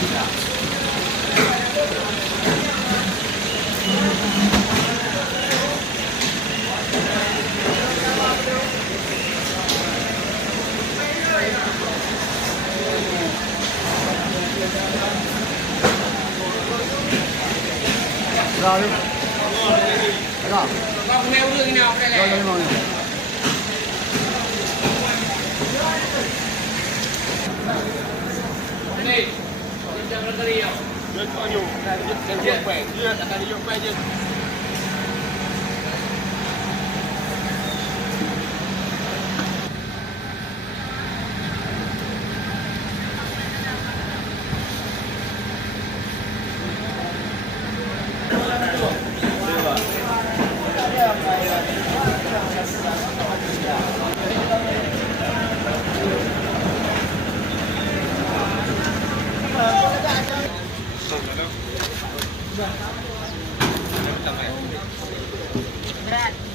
Rồi đi. Rồi. Con mèo đưa cái nào đây Rồi này. rồi rồi. Đây. Jangan lagi ya. Dia tak yo. Dia buat. Dia tak ada yo je. Berat.